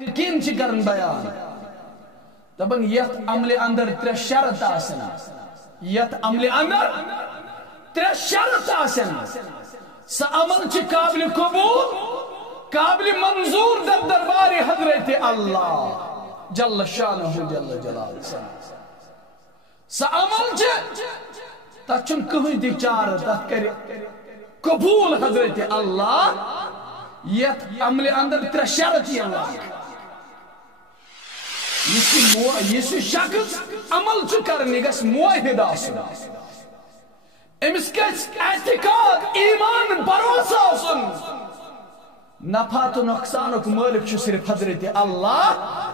محققین چھ کرن بیان دبن یت عمل اندر ترے شرط آسن یت عمل اندر ترے شرط آسن سا عمل چھ قابل قبول قابل منظور در دربار حضرت اللہ جل شانہ جل جلال سا عمل چھ تا چن کہیں دی چار تات کر قبول حضرت اللہ یت عمل اندر ترے شرط اللہ یہ شخص عمل چھ کرنے گس موحد آسن امس گس اعتقاد ایمان بھروسہ آسن نفع تو نقصانک مالک چھ صرف حضرت اللہ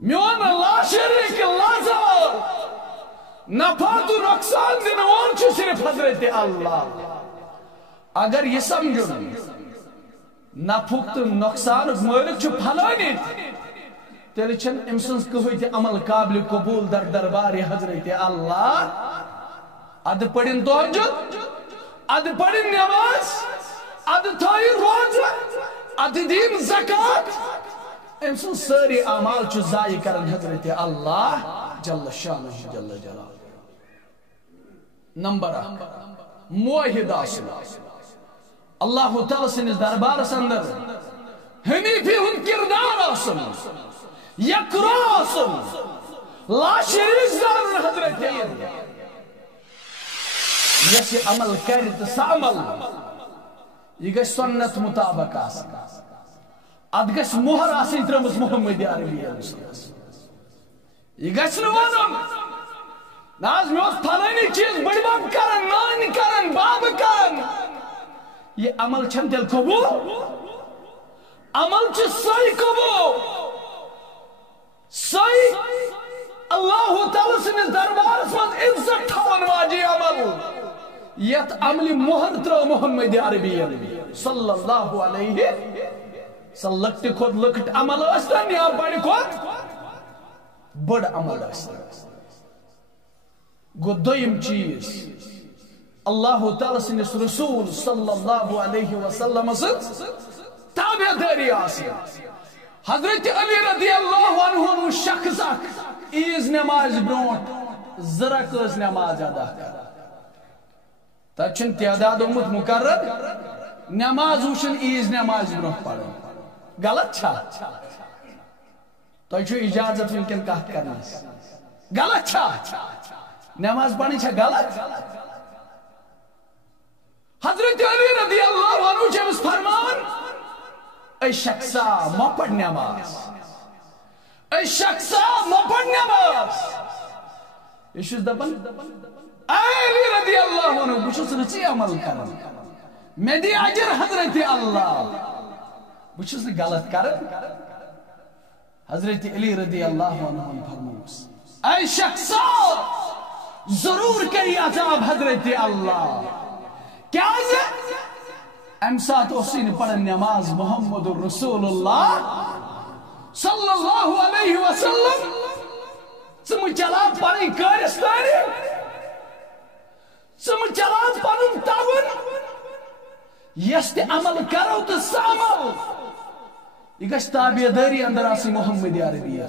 میون لا شریک لازال نفع تو نقصان دن وان چھ صرف حضرت اللہ اگر یہ سمجھن نفع تو نقصان مالک چھ پھلانیت تیلے چھن امسنس کہوئی تے عمل قابل قبول در دربار حضرت اللہ اد پڑھن تہجد اد پڑھن نماز اد تھائی روزہ اد دین زکات امسن ساری اعمال چھ ضائع کرن حضرت اللہ جل شانہ جل جلال نمبر موحد آسن اللہ تعالی سنس دربار اندر حنیفی ہن کردار آسن یکرا آسن لا شریک زارن حضرت یس عمل کرت سا عمل یہ گش سنت مطابق آسن اد گش مہر آسن ترمز محمد عربی یہ گش نوانم ناز میں اس پھلانی چیز بڑی باب کرن نان کرن باب کرن یہ عمل چھن دل قبول عمل چھ صحیح قبول صحیح اللہ تعالی سنس دربار من عزت تھون واجی عمل یت عمل مہر ترو محمد عربی صلی اللہ علیہ صلی لکٹ خود لکٹ عمل استن یا بڑی خود بڑ عمل استن گو دویم چیز اللہ تعالی سنس رسول صلی اللہ علیہ وسلم سے تابع داری آسی حضرت علی رضی اللہ عنہ شخص عیز نماز برونٹ زرکز نماز ادا کر تا چھن تعداد امت مقرر نماز وشن عیز نماز برونٹ پڑھن غلط چھا تو چھو اجازت ونکن کہت کرنا غلط چھا نماز پڑھنی چھا غلط حضرت علی رضی اللہ عنہ جب فرمان اے شخصا ما پڑھ نماز اے شخصا ما پڑھ نماز یہ شوز دبن اے علی رضی اللہ عنہ بچوز رچی عمل کرن میں دی عجر حضرت اللہ بچوز غلط کرن حضرت علی رضی اللہ عنہ فرموس اے شخصا ضرور کری عذاب حضرت اللہ کیا ہے امسات حسین پڑھن نماز محمد الرسول اللہ صلی اللہ علیہ وسلم سم چلا پڑھن کارستانی سم چلا پڑھن تاون یست عمل کرو تو سامل یہ گشت تابع داری اندر آسی محمد عربی